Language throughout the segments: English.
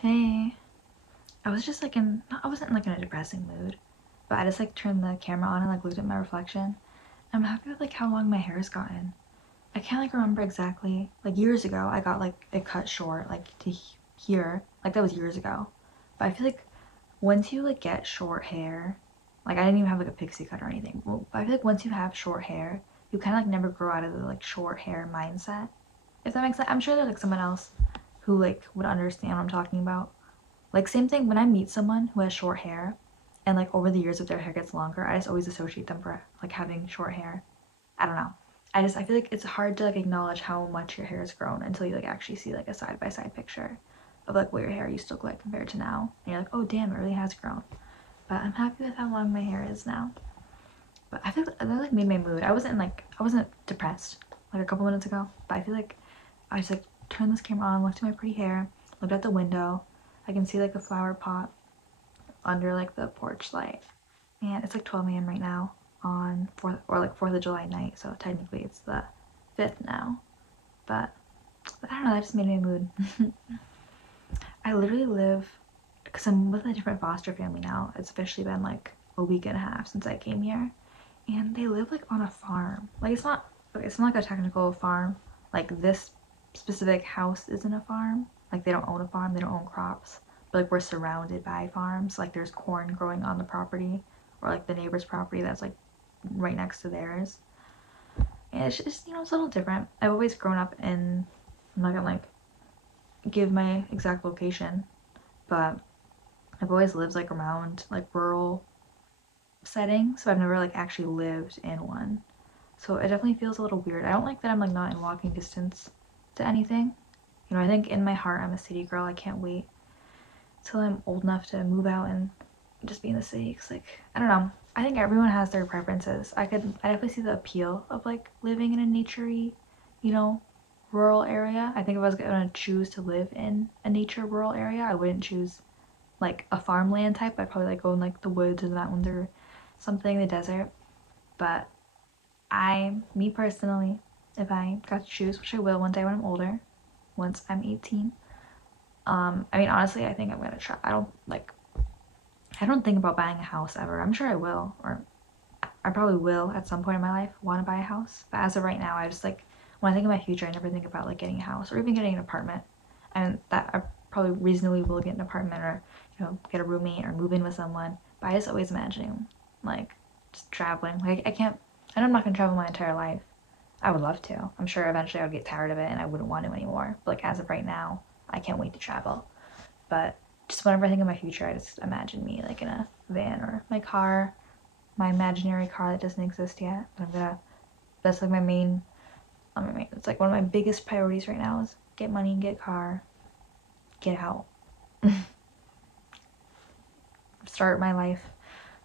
Hey, I was just like I wasn't like in a depressing mood, but I just like turned the camera on and like looked at my reflection. I'm happy with like how long my hair has gotten. I can't like remember exactly. Like years ago, I got like it cut short, like to here. Like that was years ago. But I feel like once you like get short hair, like I didn't even have like a pixie cut or anything. Well, but I feel like once you have short hair, you kind of like never grow out of the like short hair mindset. If that makes sense. I'm sure there's like someone else who like would understand what I'm talking about. Like same thing when I meet someone who has short hair and like over the years if their hair gets longer, I just always associate them for like having short hair. I don't know. I feel like it's hard to like acknowledge how much your hair has grown until you like actually see like a side by side picture of like what your hair used to look like compared to now. And you're like, oh damn, it really has grown. But I'm happy with how long my hair is now. But I feel like that like made my mood. I wasn't depressed like a couple minutes ago, but I feel like I just like turned this camera on, looked at my pretty hair, looked out the window. I can see like a flower pot under like the porch light. And it's like 12 a.m. right now on 4th of July night, so technically it's the 5th now. But I don't know, that just made me a mood. I literally live, because I'm with a different foster family now. It's officially been like a week and a half since I came here. And they live like on a farm. Like it's not like a technical farm. Like this specific house isn't a farm. Like they don't own a farm, they don't own crops. But like we're surrounded by farms. Like there's corn growing on the property or like the neighbor's property that's like right next to theirs. And it's just, it's a little different. I've always grown up in, I'm not gonna like give my exact location, but I've always lived like around like rural settings, so I've never like actually lived in one. So it definitely feels a little weird. I don't like that I'm like not in walking distance to anything. I think in my heart I'm a city girl. I can't wait till I'm old enough to move out and just be in the city. Cause like I don't know. I think everyone has their preferences. I definitely see the appeal of like living in a naturey, you know, rural area. I think if I was gonna choose to live in a nature rural area, I wouldn't choose like a farmland type. I'd probably like go in like the woods or the mountains or something, the desert. But me personally, if I got to choose, which I will one day when I'm older, once I'm 18, I mean, honestly, I think I'm gonna try. I don't think about buying a house ever. I'm sure I will, or I probably will at some point in my life want to buy a house. But as of right now, I just like, when I think of my future, I never think about like getting a house or even getting an apartment. And that I probably reasonably will get an apartment or, get a roommate or move in with someone. But I just always imagining like just traveling. Like I know I'm not gonna travel my entire life. I would love to. I'm sure eventually I would get tired of it and I wouldn't want to anymore. But like as of right now, I can't wait to travel. But just whenever I think of my future, I just imagine me like in a van or my car, my imaginary car that doesn't exist yet. But that's like my main, it's like one of my biggest priorities right now is get money, get car, get out, start my life.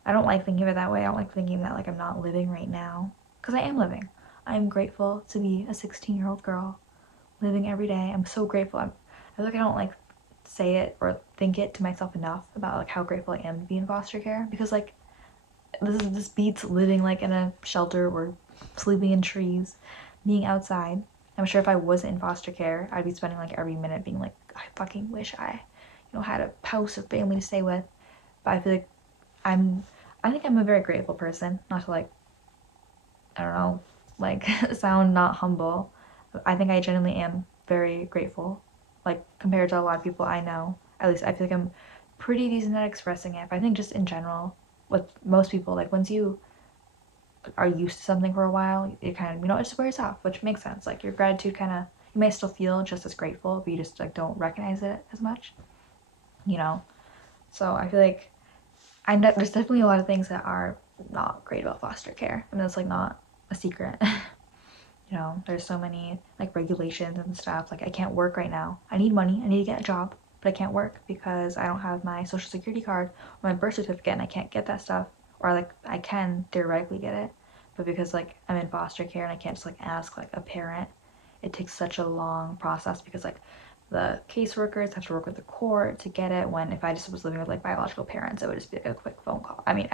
I don't like thinking of it that way. I don't like thinking that like I'm not living right now. Because I am living. I'm grateful to be a 16-year-old girl living every day. I'm so grateful. I feel like I don't like say it or think it to myself enough about like how grateful I am to be in foster care because like this beats living like in a shelter or sleeping in trees, being outside. I'm sure if I wasn't in foster care, I'd be spending like every minute being like, I fucking wish I, had a house or family to stay with. But I feel like I'm, I think I'm a very grateful person. Not to like, I don't know, like sound not humble. I think I genuinely am very grateful. Like compared to a lot of people I know, at least I feel like I'm pretty decent at expressing it. But I think just in general, with most people, like once you are used to something for a while, it kind of, it just wears off, which makes sense. Like your gratitude kind of, you may still feel just as grateful, but you just like don't recognize it as much, you know? So I feel like there's definitely a lot of things that are not great about foster care. I mean, that's like not a secret. There's so many like regulations and stuff. Like I can't work right now. I need money. I need to get a job, but I can't work because I don't have my social security card or my birth certificate and I can't get that stuff. Or like I can theoretically get it, but because like I'm in foster care and I can't just like ask like a parent, it takes such a long process because like the caseworkers have to work with the court to get it when if I just was living with like biological parents, it would just be like a quick phone call. I mean,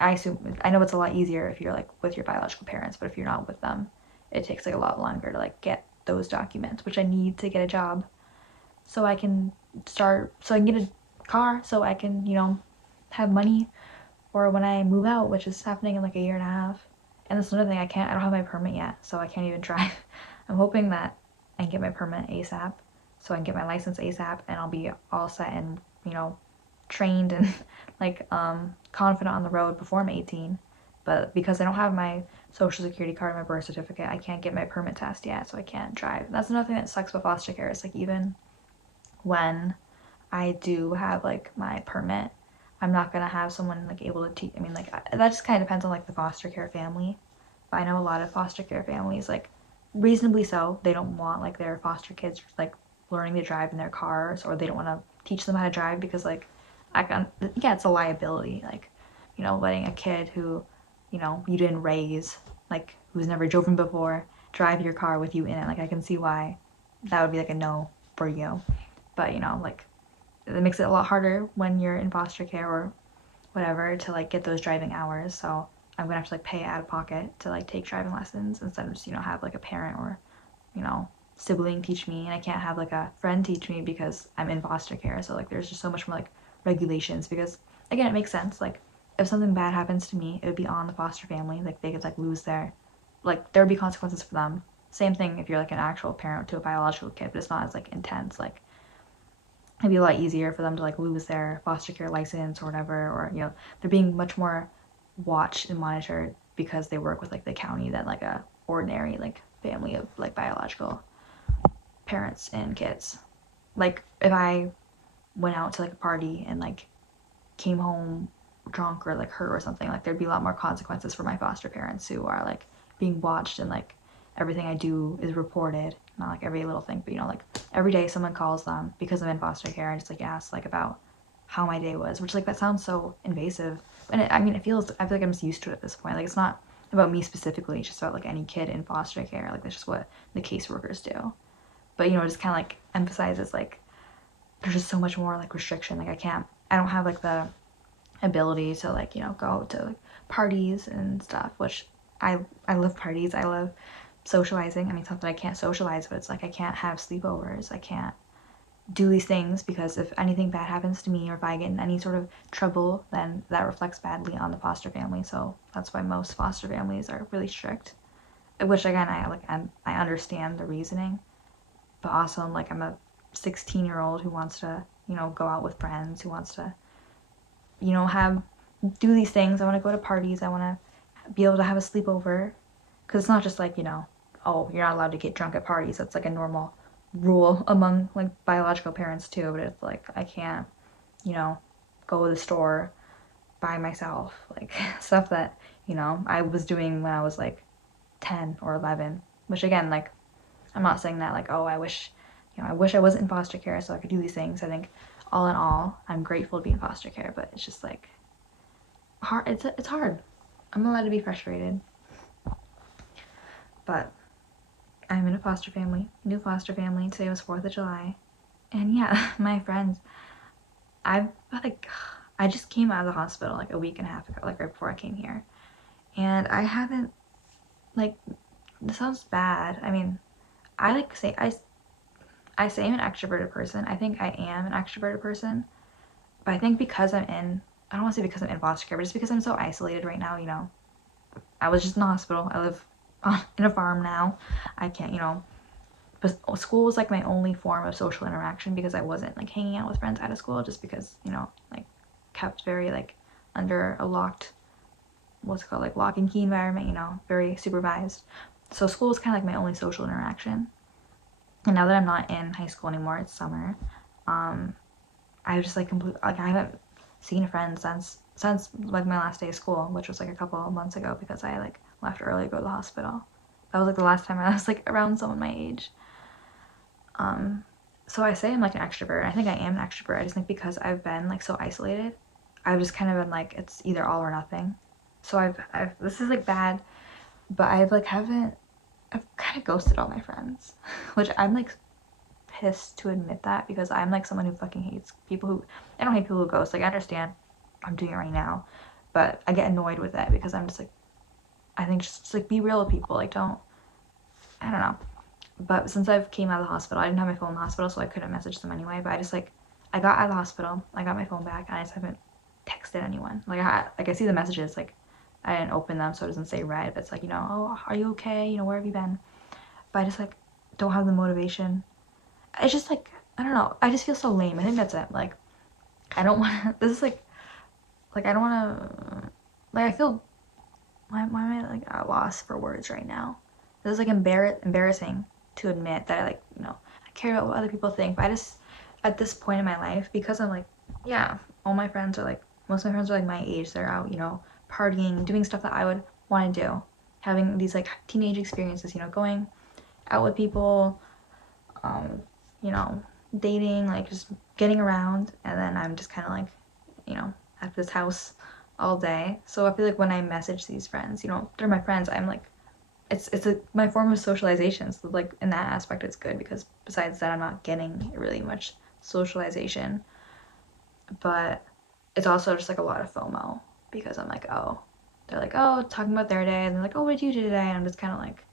I assume I know it's a lot easier if you're like with your biological parents, but if you're not with them, it takes like a lot longer to like get those documents, which I need to get a job so I can, start so I can get a car so I can, you know, have money or when I move out, which is happening in like a year and a half. And that's another thing, I don't have my permit yet, so I can't even drive. I'm hoping that I can get my permit ASAP so I can get my license ASAP and I'll be all set and, you know, trained and like confident on the road before I'm 18. But because I don't have my social security card and my birth certificate, I can't get my permit test yet, so I can't drive. That's another thing that sucks with foster care. It's like even when I do have like my permit, I'm not gonna have someone like able to teach. I mean, like that just kind of depends on like the foster care family. But I know a lot of foster care families, like reasonably so, they don't want like their foster kids like learning to drive in their cars, or they don't want to teach them how to drive because like yeah, it's a liability. Like, you know, letting a kid who, you know, you didn't raise, like who's never driven before, drive your car with you in it. Like I can see why that would be like a no for you. But you know, like it makes it a lot harder when you're in foster care or whatever to like get those driving hours. So I'm gonna have to like pay out of pocket to like take driving lessons instead of just, you know, have like a parent or, you know, sibling teach me. And I can't have like a friend teach me because I'm in foster care. So like there's just so much more like regulations because again, it makes sense. Like if something bad happens to me, it would be on the foster family. Like they could like lose their, like there would be consequences for them. Same thing if you're like an actual parent to a biological kid, but it's not as like intense. Like it'd be a lot easier for them to like lose their foster care license or whatever, or you know, they're being much more watched and monitored because they work with like the county than like a ordinary like family of like biological parents and kids. Like if I went out to like a party and like came home drunk or like hurt or something, like there'd be a lot more consequences for my foster parents who are like being watched and like everything I do is reported. Not like every little thing, but you know, like every day someone calls them because I'm in foster care and just like asks like about how my day was, which like that sounds so invasive. And I mean, I feel like I'm just used to it at this point. Like it's not about me specifically, it's just about like any kid in foster care. Like that's just what the caseworkers do. But you know, it just kind of like emphasizes like there's just so much more like restriction. Like I don't have like the ability to like, you know, go to like parties and stuff, which I love parties. I love socializing. I mean, it's not that I can't socialize, but it's like I can't have sleepovers. I can't do these things because if anything bad happens to me or if I get in any sort of trouble, then that reflects badly on the foster family. So that's why most foster families are really strict. Which again, I understand the reasoning, but also I'm a 16-year-old who wants to, you know, go out with friends, who wants to, you know, do these things. I want to go to parties. I want to be able to have a sleepover because it's not just like, you know, oh, you're not allowed to get drunk at parties. That's like a normal rule among like biological parents too, but it's like I can't, you know, go to the store by myself, like stuff that, you know, I was doing when I was like 10 or 11, which again, like I'm not saying that like, oh, I wish, you know, I wish I wasn't in foster care so I could do these things. I think all in all, I'm grateful to be in foster care, but it's just like hard. It's hard. I'm allowed to be frustrated, but I'm in a foster family, new foster family. Today was 4th of July. And yeah, my friends, I've like, I just came out of the hospital like a week and a half ago, like right before I came here. And I haven't, like, this sounds bad. I mean, I like say, I say I'm an extroverted person. I think I am an extroverted person. But I think because I don't want to say because I'm in foster care, but just because I'm so isolated right now, you know. I was just in the hospital. I live in a farm now. I can't, you know, but school was like my only form of social interaction because I wasn't like hanging out with friends out of school just because, you know, like kept very like under a locked, what's it called, like lock and key environment, you know, very supervised. So school was kind of like my only social interaction. And now that I'm not in high school anymore, it's summer. I was just like completely like I haven't seen a friend since like my last day of school, which was like a couple of months ago because I like left early to go to the hospital. That was like the last time I was like around someone my age. So I say I'm like an extrovert. I think I am an extrovert. I just think because I've been like so isolated, I've just kind of been like it's either all or nothing. So I've this is like bad, but I've kind of ghosted all my friends, which I'm like pissed to admit that because I'm like someone who fucking hates people who I don't hate people who ghost. Like I understand I'm doing it right now, but I get annoyed with it because I'm just like I think just like be real with people. Like I don't know. But since I've came out of the hospital, I didn't have my phone in the hospital, so I couldn't message them anyway. But I just like I got out of the hospital, I got my phone back, and I just haven't texted anyone. Like I see the messages, like I didn't open them, so it doesn't say read, but it's like, you know, oh, are you okay? You know, where have you been? But I just like don't have the motivation. It's just like, I don't know, I just feel so lame. I think that's it. Like I don't want to, this is like I don't want to, like I feel, why am I like at a loss for words right now? This is like embarrassing to admit that I like, you know, I care about what other people think, but I just, at this point in my life, because I'm like, yeah, all my friends are like, most of my friends are like my age, they're out, you know, partying, doing stuff that I would want to do, having these like teenage experiences, you know, going out with people, you know, dating, like just getting around, and then I'm just kind of like, you know, at this house all day. So I feel like when I message these friends, you know, they're my friends, I'm like, it's my form of socialization. So like in that aspect, it's good because besides that, I'm not getting really much socialization. But it's also just like a lot of FOMO because I'm like, oh, they're like, oh, talking about their day, and they're like, oh, what did you do today? And I'm just kind of like,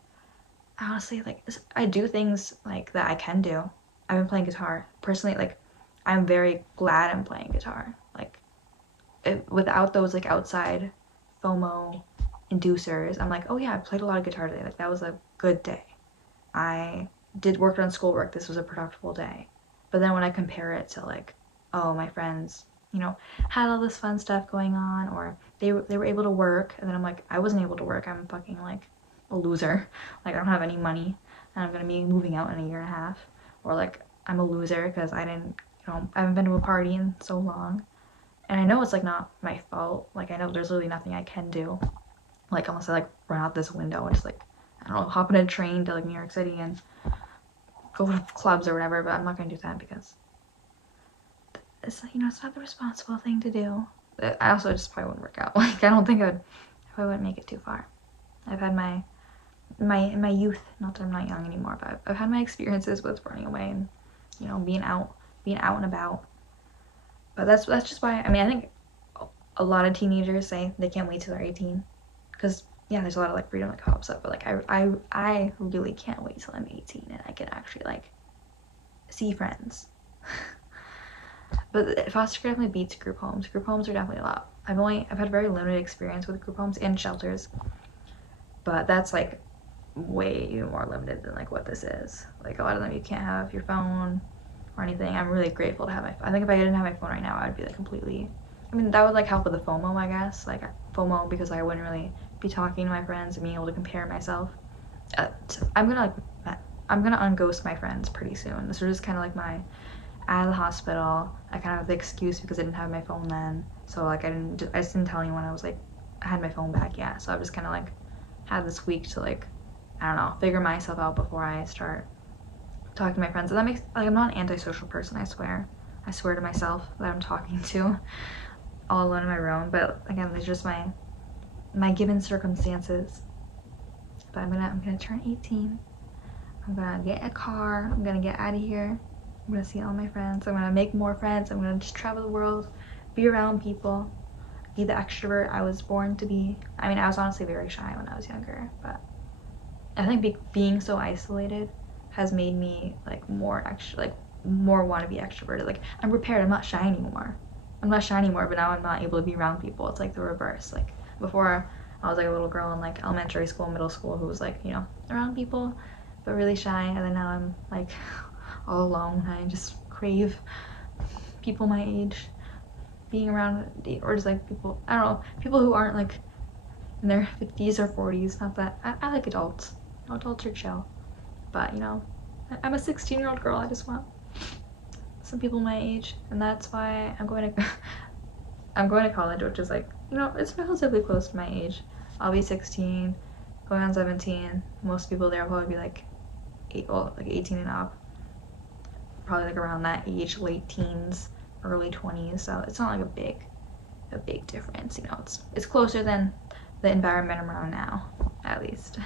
honestly, like I do things like that I can do. I've been playing guitar personally. Like I'm very glad I'm playing guitar. Like without those like outside FOMO inducers, I'm like, oh yeah, I played a lot of guitar today. Like that was a good day. I did work on schoolwork. This was a productive day. But then when I compare it to like, oh, my friends, you know, had all this fun stuff going on, or they were able to work, and then I'm like, I wasn't able to work. I'm fucking like a loser. Like I don't have any money, and I'm gonna be moving out in a year and a half, or like I'm a loser because I didn't, you know, I haven't been to a party in so long. And I know it's like not my fault. Like I know there's literally nothing I can do. Like unless I like run out this window and just like, I don't know, hop in a train to like New York City and go to clubs or whatever, but I'm not gonna do that because it's like, you know, it's not the responsible thing to do. I also just probably wouldn't work out. Like I don't think I wouldn't make it too far. I've had my youth, not that I'm not young anymore, but I've had my experiences with running away and, you know, being out and about. But that's just why, I mean, I think a lot of teenagers say they can't wait till they're 18 because yeah, there's a lot of like freedom that pops up, but like I really can't wait till I'm 18 and I can actually like see friends. But foster care definitely beats group homes. Group homes are definitely a lot. I've had very limited experience with group homes and shelters, but that's like way more limited than like what this is. Like a lot of them you can't have your phone or anything. I'm really grateful to have I think if I didn't have my phone right now, I'd be like completely, I mean, that would like help with the FOMO, I guess. Like FOMO because I wouldn't really be talking to my friends and being able to compare myself. I'm gonna unghost my friends pretty soon. This was just kind of like my out of the hospital. I kind of have the excuse because I didn't have my phone then. So like I just didn't tell anyone I was like I had my phone back yet. So I just kind of like had this week to like, I don't know, figure myself out before I start talking to my friends. And that makes, like, I'm not an antisocial person, I swear. I swear to myself that I'm talking to all alone in my room. But again, these are just my given circumstances. But I'm gonna turn 18. I'm gonna get a car. I'm gonna get out of here. I'm gonna see all my friends. I'm gonna make more friends. I'm gonna just travel the world, be around people, be the extrovert I was born to be. I mean, I was honestly very shy when I was younger, but I think being so isolated has made me like more want to be extroverted. Like I'm prepared. I'm not shy anymore. I'm not shy anymore, but now I'm not able to be around people. It's like the reverse. Like before, I was like a little girl in like elementary school, middle school, who was like, you know, around people, but really shy. And then now I'm like all alone. I just crave people my age, being around, or just like people, I don't know, people who aren't like in their 50s or 40s. Not that I like adults. Adults are chill, but you know, I'm a 16-year-old girl. I just want some people my age, and that's why I'm going to I'm going to college, which is like, you know, it's relatively close to my age. I'll be 16, going on 17. Most people there will probably be like like 18 and up, probably like around that age, late teens, early 20s. So it's not like a big difference. You know, it's closer than the environment I'm around now, at least.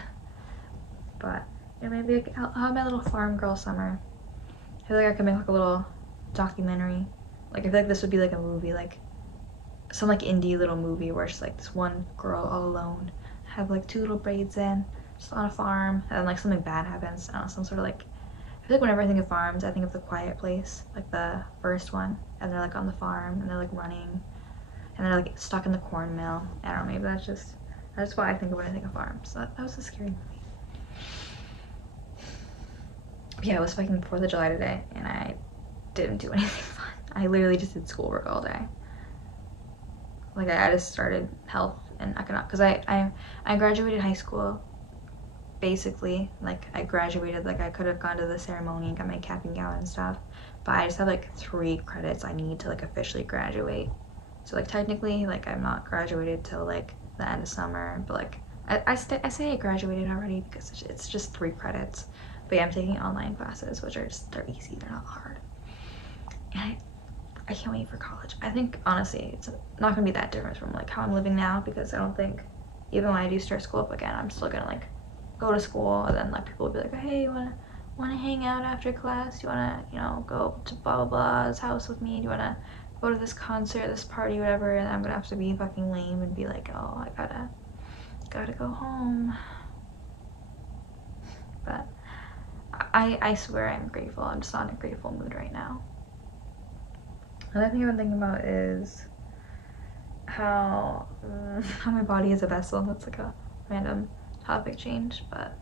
But yeah, maybe like, I'll have my little farm girl summer. I feel like I could make like a little documentary. Like I feel like this would be like a movie, like some like indie little movie where it's like this one girl all alone, have like 2 little braids in, just on a farm, and then like something bad happens. I don't know, some sort of like feel like whenever I think of farms, I think of The Quiet Place, like the first one, and they're like on the farm and they're like running and they're like stuck in the cornmeal. I don't know, maybe that's why I think of when I think of farms. That was a scary movie. Yeah, it was fucking 4th of July today, and I didn't do anything fun. I literally just did schoolwork all day. Like I just started health and economics because I graduated high school. Basically, like I graduated, like I could have gone to the ceremony and got my cap and gown and stuff, but I just have like 3 credits I need to like officially graduate. So like technically, like I'm not graduated till like the end of summer, but like I say I graduated already because it's just 3 credits. But yeah, I'm taking online classes, which are they're easy, they're not hard. And I can't wait for college. I think honestly, it's not gonna be that different from like how I'm living now because I don't think even when I do start school up again, I'm still gonna like go to school and then like people will be like, hey, you wanna hang out after class? Do you wanna, you know, go to blah blah blah's house with me? Do you wanna go to this concert, this party, whatever? And I'm gonna have to be fucking lame and be like, oh, I gotta go home. But I swear I'm grateful. I'm just not in a grateful mood right now. Another thing I've been thinking about is how my body is a vessel. That's like a random topic change, but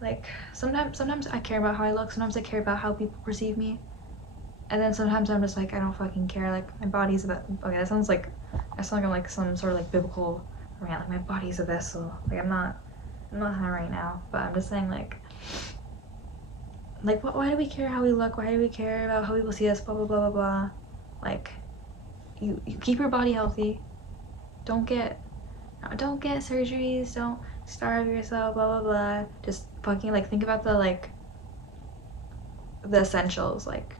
like sometimes I care about how I look, sometimes I care about how people perceive me, and then sometimes I'm just like I don't fucking care. Like my body's a okay. That sounds like I sound like I'm like some sort of like biblical rant. Like my body's a vessel. Like I'm not that right now, but I'm just saying like why do we care how we look? Why do we care about how people see us? Blah blah blah blah blah. Like you keep your body healthy. Don't get surgeries. Don't starve yourself. Blah blah blah. Just fucking like think about the essentials. Like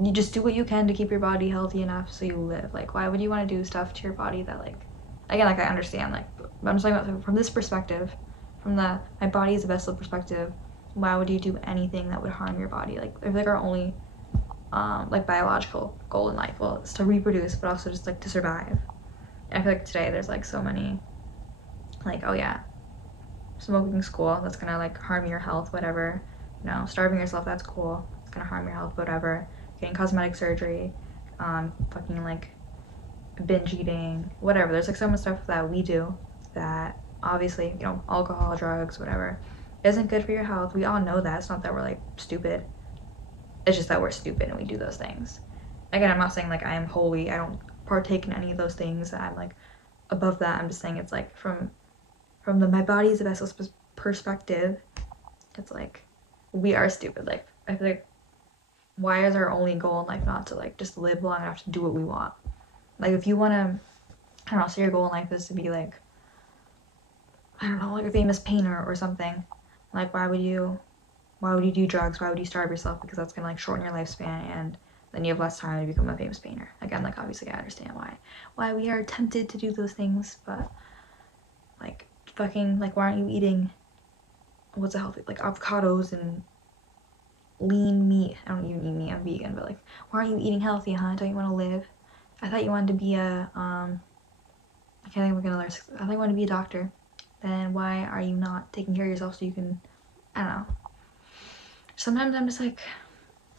you just do what you can to keep your body healthy enough so you live. Like why would you want to do stuff to your body that like again like I understand like but I'm just talking about from this perspective, from the my body is a vessel perspective. Why would you do anything that would harm your body? Like I feel like our only like biological goal in life, well, is to reproduce, but also just like to survive. And I feel like today there's like so many like oh yeah, smoking school, that's gonna like harm your health, whatever. You know, starving yourself, that's cool, it's gonna harm your health, whatever. Getting cosmetic surgery, fucking like binge eating, whatever. There's like so much stuff that we do that obviously, you know, alcohol, drugs, whatever, isn't good for your health. We all know that. It's not that we're like stupid. It's just that we're stupid and we do those things. Again, I'm not saying like I am holy. I don't partake in any of those things. I'm like above that. I'm just saying it's like from the my body is a vessel's perspective. It's like we are stupid. Like I feel like why is our only goal in life not to like just live long enough to do what we want? Like if you want to, I don't know, say your goal in life is to be like, I don't know, like a famous painter or something. Like why would you do drugs? Why would you starve yourself? Because that's gonna like shorten your lifespan and then you have less time to become a famous painter. Again, like obviously I understand why we are tempted to do those things, but like fucking like why aren't you eating what's a healthy like avocados and lean meat? I don't even eat meat, I'm vegan, but like why aren't you eating healthy, huh? Don't you want to live? I thought you wanted to be a I can't think of another. I thought you wanted to be a doctor. Then why are you not taking care of yourself so you can, I don't know. Sometimes I'm just like,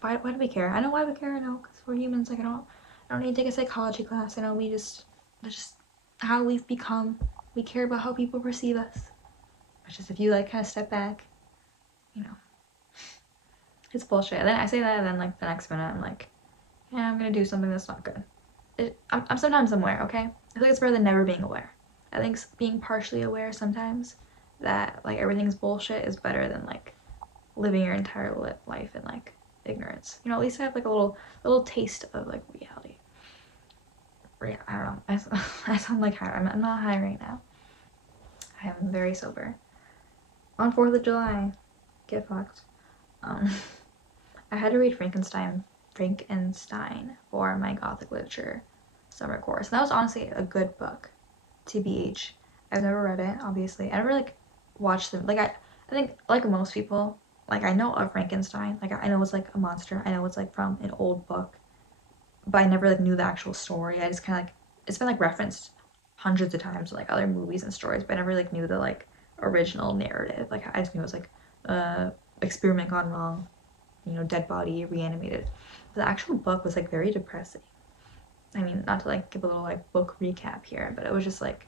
why do we care? I know why we care, I know, because we're humans. Like I don't need to take a psychology class. I know that's just how we've become. We care about how people perceive us. It's just if you like kind of step back, you know, it's bullshit. And then I say that, and then like the next minute I'm like, yeah, I'm gonna do something that's not good. I'm sometimes aware, okay? I think it's better than never being aware. I think being partially aware sometimes that like everything's bullshit is better than like living your entire life in like ignorance. You know, at least I have like a little taste of like reality. Yeah, I don't know. I sound like high. I'm not high right now. I am very sober. On 4th of July, get fucked. I had to read Frankenstein for my Gothic literature summer course. And that was honestly a good book, TBH. I've never read it, obviously. I never like watched them. Like I think like most people, like I know of Frankenstein. Like I know it's like a monster. I know it's like from an old book, but I never like knew the actual story. I just kind of like it's been like referenced hundreds of times in like other movies and stories, but I never like knew the like original narrative. Like I just knew it was like experiment gone wrong, you know, dead body reanimated. The actual book was like very depressing. I mean, not to like give a little like book recap here, but it was just like,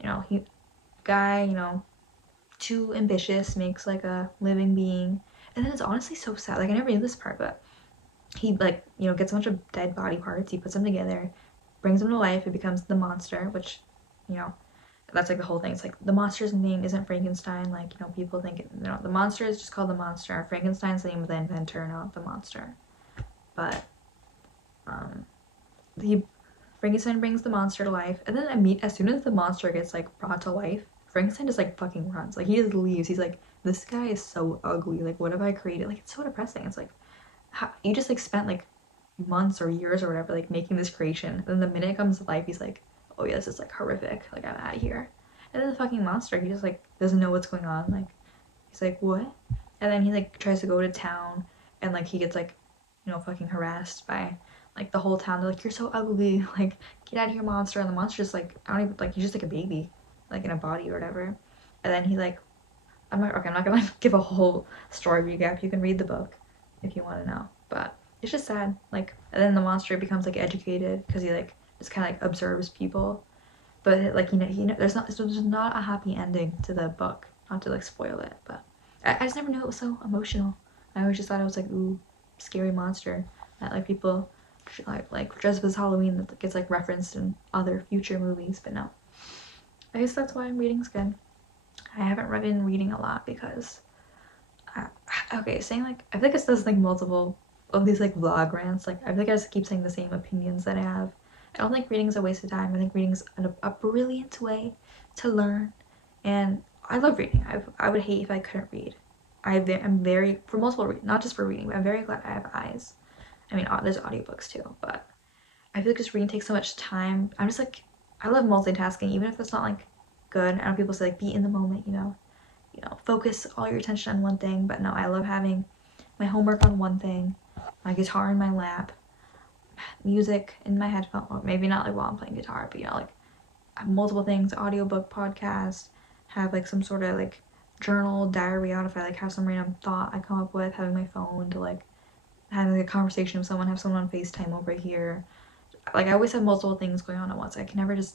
you know, guy, you know, too ambitious, makes like a living being, and then it's honestly so sad. Like I never knew this part, but he like, you know, gets a bunch of dead body parts, he puts them together, brings them to life, it becomes the monster, which, you know, that's like the whole thing. It's like the monster's name isn't Frankenstein. Like, you know, people think it, you know, the monster is just called the monster. Frankenstein's the name of the inventor, not the monster. But he Frankenstein brings the monster to life, and then as soon as the monster gets like brought to life, Frankenstein just like fucking runs. Like he just leaves. He's like, this guy is so ugly. Like what have I created? Like it's so depressing. It's like how, you just like spent like months or years or whatever like making this creation. And then the minute it comes to life, he's like, oh yeah, this is like horrific. Like I'm out of here. And then the fucking monster, he just like doesn't know what's going on. Like he's like, what? And then he like tries to go to town, and like he gets like, you know, fucking harassed by like the whole town. They're like, you're so ugly. Like get out of here, monster. And the monster's like, I don't even like, he's just like a baby, like in a body or whatever. And then he like, I'm not gonna like give a whole story recap. You can read the book if you want to know. But it's just sad. Like, and then the monster becomes like educated because he like just kind of like observes people. But like, you know, there's not a happy ending to the book. Not to like spoil it, but I just never knew it was so emotional. I always just thought it was like, ooh, scary monster that like people like dress up as Halloween that gets like referenced in other future movies. But no, I guess that's why reading's good. I haven't been reading a lot because okay, saying like I feel like it does like multiple of these like vlog rants. Like I feel like I just keep saying the same opinions that I have. I don't think reading's a waste of time. I think reading's a brilliant way to learn, and I love reading. I would hate if I couldn't read. I'm very for multiple not just for reading, but I'm very glad I have eyes. I mean, there's audiobooks too, but I feel like just reading takes so much time. I'm just like I love multitasking, even if it's not like good. I know people say like be in the moment, you know, focus all your attention on one thing. But no, I love having my homework on one thing, my guitar in my lap, music in my headphone, or maybe not like while I'm playing guitar, but you know, like multiple things, audiobook, podcast, have like some sort of like journal, diary out if I like have some random thought I come up with, having my phone to like having like a conversation with someone, have someone on FaceTime over here. Like I always have multiple things going on at once. I can never just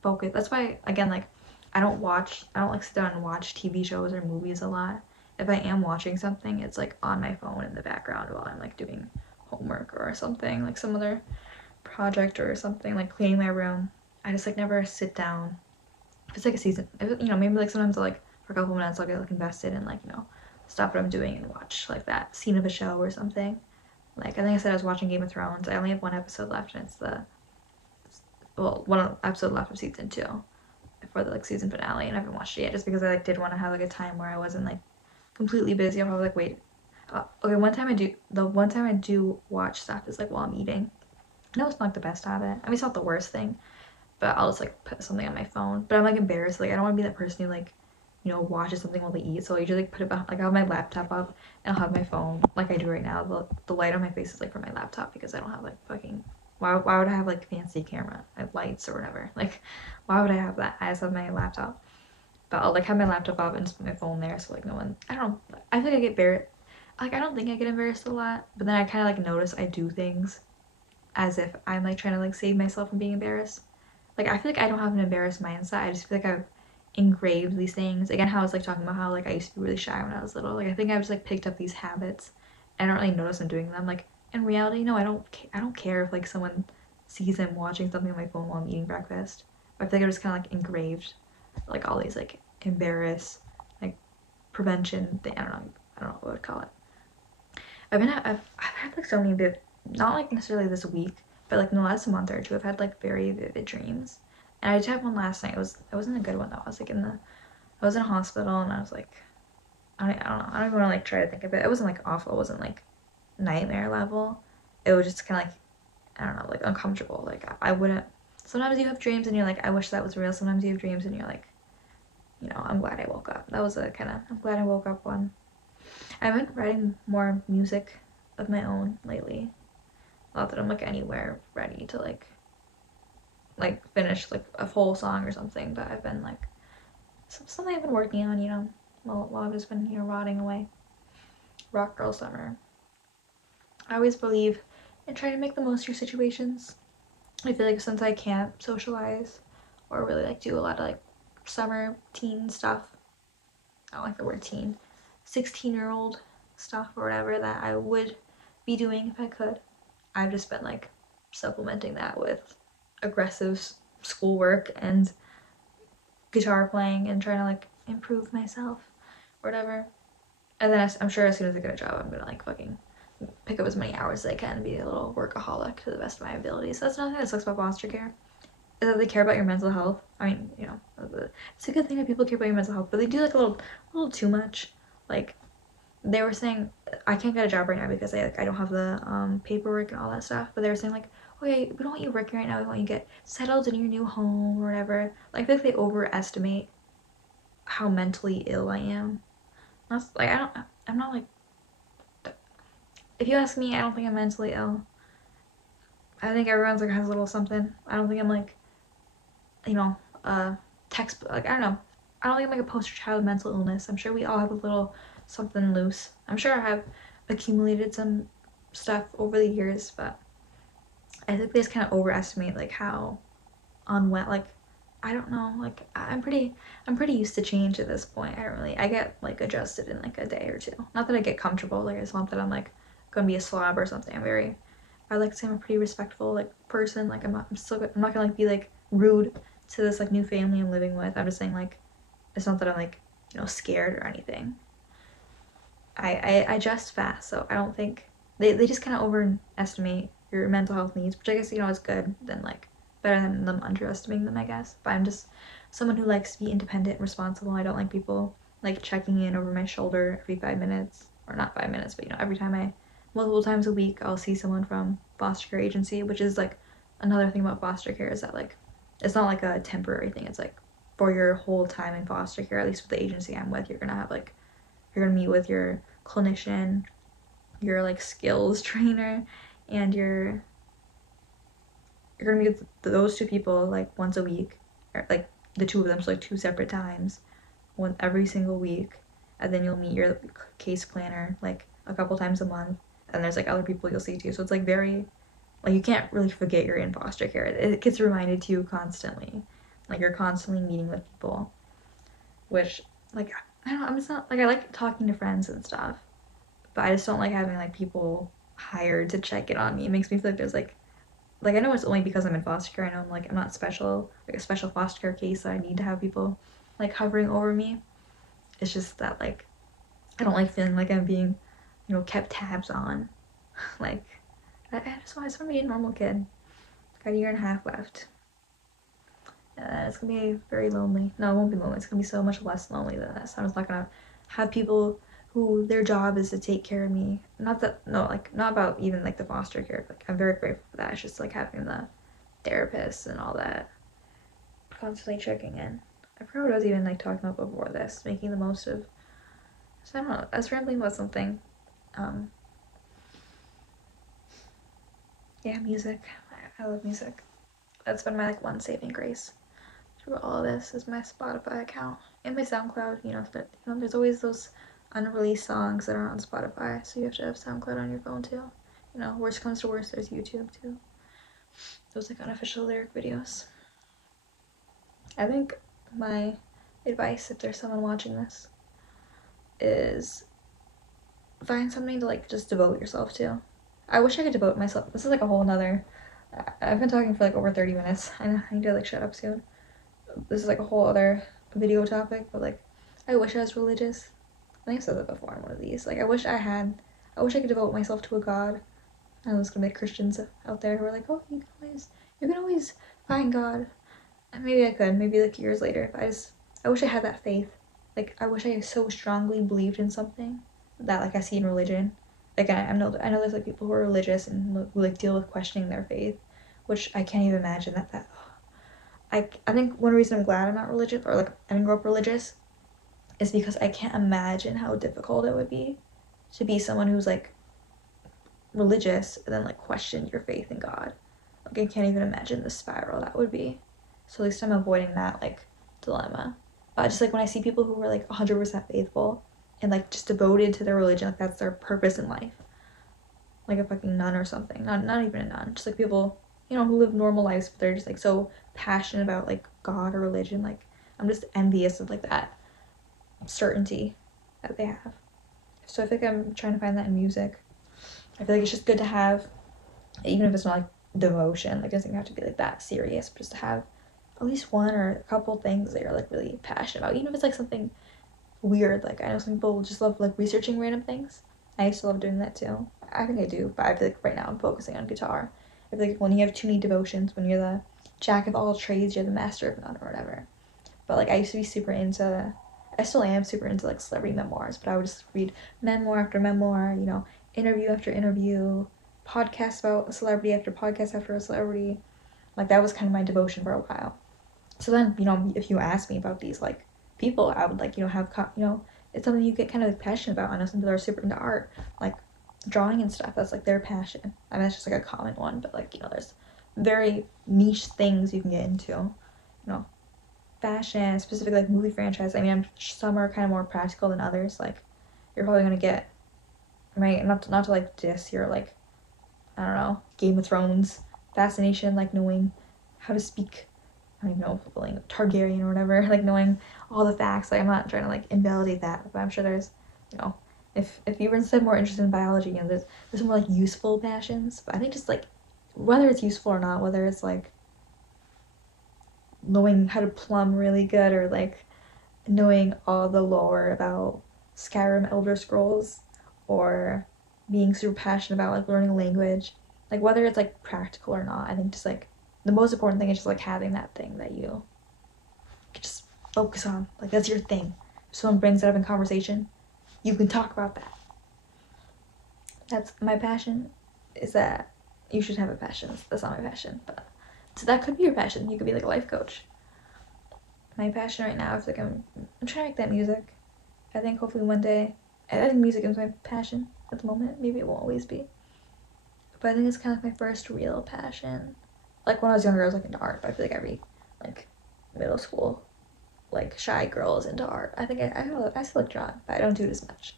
focus. That's why again, like I don't like sit down and watch TV shows or movies a lot. If I am watching something, it's like on my phone in the background while I'm like doing homework or something, like some other project or something, like cleaning my room. I just like never sit down. If it's like a season, if, you know, maybe like sometimes I'll like for a couple minutes I'll get like invested in like, you know, stop what I'm doing and watch like that scene of a show or something. Like I think I said I was watching Game of Thrones. I only have one episode left, and it's the one episode left of season 2 for the like season finale, and I haven't watched it yet just because I like did want to have like a time where I wasn't like completely busy. I'll probably like wait. Okay, one time I do watch stuff is like while I'm eating. I know it's not like the best habit. I mean, it's not the worst thing, but I'll just like put something on my phone. But I'm like embarrassed. Like I don't want to be that person who like, you know, watches something while they eat. So I usually like put it behind. Like I have my laptop up and I'll have my phone like I do right now. The light on my face is like from my laptop because I don't have like fucking. Why would I have like fancy camera lights or whatever? Like why would I have that? I just have my laptop. But I'll like have my laptop up and just put my phone there so like no one. I don't know. I think I get embarrassed. Like I don't think I get embarrassed a lot, but then I kind of like notice I do things as if I'm like trying to like save myself from being embarrassed. Like I feel like I don't have an embarrassed mindset. I just feel like I've engraved these things. Again, how I was like talking about how like I used to be really shy when I was little. Like I think I've just like picked up these habits and I don't really notice I'm doing them. Like in reality, no, I don't care if like someone sees I'm watching something on my phone while I'm eating breakfast. I feel like I'm just kind of like engraved like all these like embarrass like prevention thing. I don't know what I would call it. I've had like so many vivid, not like necessarily this week, but like in the last month or two, I've had like very vivid dreams. And I just had one last night. It wasn't a good one though. I was in a hospital and I was like, I don't know. I don't even want to like try to think of it. It wasn't like awful. It wasn't like nightmare level. It was just kind of like, I don't know, like uncomfortable. Like I wouldn't. Sometimes you have dreams and you're like, I wish that was real. Sometimes you have dreams and you're like, you know, I'm glad I woke up. That was a kind of, I'm glad I woke up one. I've been writing more music of my own lately. Not that I'm like anywhere ready to like finish like a full song or something, but I've been like something I've been working on, you know, while I've just been here rotting away. rock girl summer. I always believe in trying to make the most of your situations. I feel like since I can't socialize or really like do a lot of like summer teen stuff, I don't like the word teen, 16-year-old stuff or whatever that I would be doing if I could, I've just been like supplementing that with aggressive schoolwork and guitar playing and trying to like improve myself or whatever. And then I'm sure as soon as I get a job, I'm gonna like fucking pick up as many hours as I can and be a little workaholic to the best of my abilities. That's another thing that sucks about foster care, is that they care about your mental health. I mean, you know, it's a good thing that people care about your mental health, but they do like a little too much. Like they were saying, I can't get a job right now because I don't have the paperwork and all that stuff. But they were saying like, oh yeah, we don't want you working right now. We want you to get settled in your new home or whatever. Like I feel like they overestimate how mentally ill I am. That's like I'm not like. If you ask me, I don't think I'm mentally ill. I think everyone's like has a little something. I don't think I'm like, you know, textbook. Like I don't know. I don't think I'm like a poster child of mental illness. I'm sure we all have a little something loose. I'm sure I have accumulated some stuff over the years, but I think they just kind of overestimate like how unwell. Like I don't know. Like I'm pretty used to change at this point. I get like adjusted in like a day or two. Not that I get comfortable. Like it's not that I'm like gonna be a slob or something. I like to say I'm a pretty respectful like person. Like I'm not gonna like be like rude to this like new family I'm living with. I'm just saying like it's not that I'm like, you know, scared or anything. I adjust fast, so I don't think they just kind of overestimate your mental health needs, which I guess, you know, is good, than like better than them underestimating them, I guess. But I'm just someone who likes to be independent and responsible. I don't like people like checking in over my shoulder every 5 minutes, or not 5 minutes, but you know, every time multiple times a week I'll see someone from foster care agency, which is like another thing about foster care, is that like it's not like a temporary thing. It's like for your whole time in foster care, at least with the agency I'm with, you're gonna meet with your clinician, your like skills trainer, and you're gonna meet with those two people like once a week, or like the two of them, so like two separate times, one every single week, and then you'll meet your case planner like a couple times a month, and there's like other people you'll see too. So it's like very, like you can't really forget you're in foster care. It gets reminded to you constantly. Like you're constantly meeting with people, which like I don't know, I'm just not like, I like talking to friends and stuff, but I just don't like having like people hired to check in on me. It makes me feel like there's like I know it's only because I'm in foster care. I know I'm not special, like a special foster care case, so I need to have people like hovering over me. It's just that like I don't like feeling like I'm being, you know, kept tabs on. Like I just want to be a normal kid. Got a year and a half left. It's gonna be very lonely. No, it won't be lonely. It's gonna be so much less lonely than this. I'm just not gonna have people who their job is to take care of me. Not that, no, like not about even like the foster care. Like I'm very grateful for that. It's just like having the therapists and all that constantly checking in. I forgot what I was even like talking about before this. Making the most of. So I don't know. I was rambling about something. Yeah, music. I love music. That's been my like one saving grace through all of this, is my Spotify account and my SoundCloud. You know, there's always those unreleased songs that are on Spotify, so you have to have SoundCloud on your phone too. You know, worst comes to worst, there's YouTube too. Those like unofficial lyric videos. I think my advice, if there's someone watching this, is find something to like just devote yourself to. I wish I could devote myself. This is like a whole nother. I've been talking for like over 30 minutes. I need to like shut up soon. This is like a whole other video topic, but like I wish I was religious. I think I said that before in one of these. Like I wish I could devote myself to a God. I was gonna make Christians out there who are like, oh, you can always find God. And maybe I could, maybe like years later. If I wish I had that faith. Like I wish I so strongly believed in something that like I see in religion. Like I know there's like people who are religious and who like deal with questioning their faith, which I can't even imagine that. I think one reason I'm glad I'm not religious, or like I didn't grow up religious, is because I can't imagine how difficult it would be to be someone who's like religious and then like question your faith in God. Like I can't even imagine the spiral that would be. So at least I'm avoiding that like dilemma. Just like when I see people who are like 100% faithful, and like just devoted to their religion, like that's their purpose in life. Like a fucking nun or something. Not even a nun, just like people, you know, who live normal lives, but they're just like so passionate about like God or religion. Like I'm just envious of like that certainty that they have. So I feel like I'm trying to find that in music. I feel like it's just good to have, even if it's not like devotion, like it doesn't have to be like that serious, but just to have at least one or a couple things that you're like really passionate about, even if it's like something weird. Like I know some people just love like researching random things. I used to love doing that too. I think I do, but I feel like right now I'm focusing on guitar. I feel like when you have too many devotions, when you're the jack of all trades, you're the master of none or whatever. But like I used to be super into, I still am super into like celebrity memoirs, but I would just read memoir after memoir, you know, interview after interview, podcast about a celebrity after podcast after a celebrity. Like that was kind of my devotion for a while. So then, you know, if you ask me about these like people, I would like, you know, have, you know, it's something you get kind of like passionate about. I know some people are super into art, like drawing and stuff. That's like their passion. I mean, that's just like a common one, but like, you know, there's very niche things you can get into, you know, fashion, specifically like movie franchise. I mean, some are kind of more practical than others. Like, you're probably gonna get, right, not to like diss your like, I don't know, Game of Thrones fascination, like knowing how to speak, I don't even know, like Targaryen or whatever, like knowing all the facts. Like I'm not trying to like invalidate that, but I'm sure there's, you know, if you're instead more interested in biology, you know, there's more like useful passions. But I think just like whether it's useful or not, whether it's like knowing how to plumb really good or like knowing all the lore about Skyrim Elder Scrolls or being super passionate about like learning a language, like whether it's like practical or not, I think just like the most important thing is just like having that thing that you can just focus on. Like that's your thing. If someone brings it up in conversation, you can talk about that. That's my passion, is that you should have a passion. That's not my passion, but so that could be your passion. You could be like a life coach. My passion right now is like I'm trying to make that music. I think hopefully one day, I think music is my passion at the moment. Maybe it won't always be, but I think it's kind of like my first real passion. Like when I was younger, I was like into art, but I feel like every like middle school like shy girl is into art. I think I still like drawing, but I don't do it as much.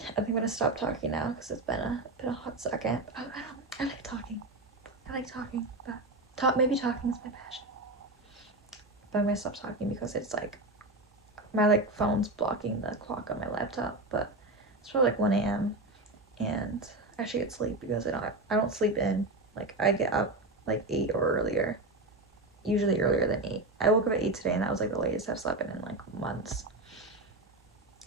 I think I'm gonna stop talking now because it's been a hot second. I like talking. I like talking, but maybe talking is my passion. But I'm gonna stop talking because it's like my like phone's blocking the clock on my laptop. But it's probably like 1 a.m. and I should get sleep because I don't sleep in. Like I get up like 8 or earlier. Usually earlier than 8. I woke up at 8 today and that was like the latest I've slept in like months.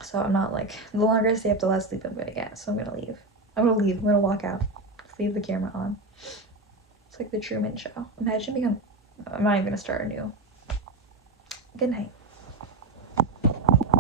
So I'm not like, the longer I stay up, the less sleep I'm gonna get. So I'm gonna leave. I'm gonna walk out. Just leave the camera on. It's like the Truman Show. I'm not even gonna start anew. Good night.